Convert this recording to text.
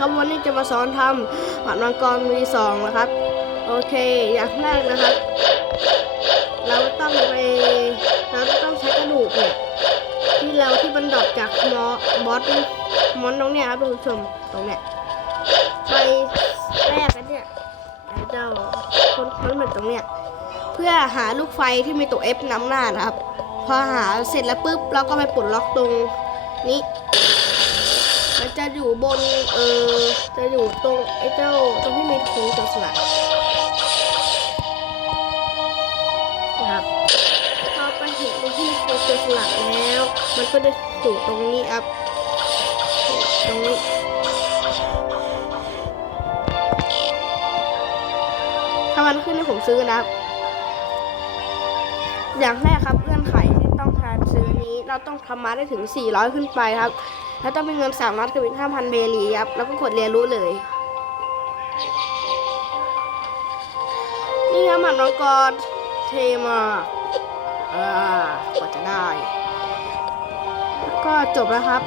ครับวันนี้จะมาสอนทำหมัดมังกร V2 นะครับ โอเคอย่างแรกนะครับ เราต้องไปเราต้องใช้กระดูกเนี่ยที่เราที่มันดอปจากมอบอสมอนตรงเนี้ยครับทุกผู้ชมตรงเนี้ยไปแรกกันเนี่ยไอ้เจ้าคนคนเหมือนตรงเนี้ยเพื่อหาลูกไฟที่มีตัว F นำหน้านะครับ พอหาเสร็จแล้วปุ๊บเราก็ไปปลดล็อกตรงนี้ มันจะอยู่บนเออจะอยู่ตรงไอ้เจ้าตรงที่มีถุงสลัดนะครับพอไปเห็นตรงที่มีถุงสลัดแล้ว มันก็จะอยู่ตรงนี้ครับตรงนี้ถ้ามันขึ้นให้ผมซื้อนะครับอย่างแรกครับเงื่อนไขที่ต้องการซื้อนี้เราต้องทำมาได้ถึง 400 ขึ้นไปครับ แล้วต้องมีเงินสามล้านกับอีกห้าพันเบลีครับ แล้วก็กดเรียนรู้เลย นี่ครับหมันมังกรเทมาอ่ากว่าจะได้ ก็จบแล้วครับ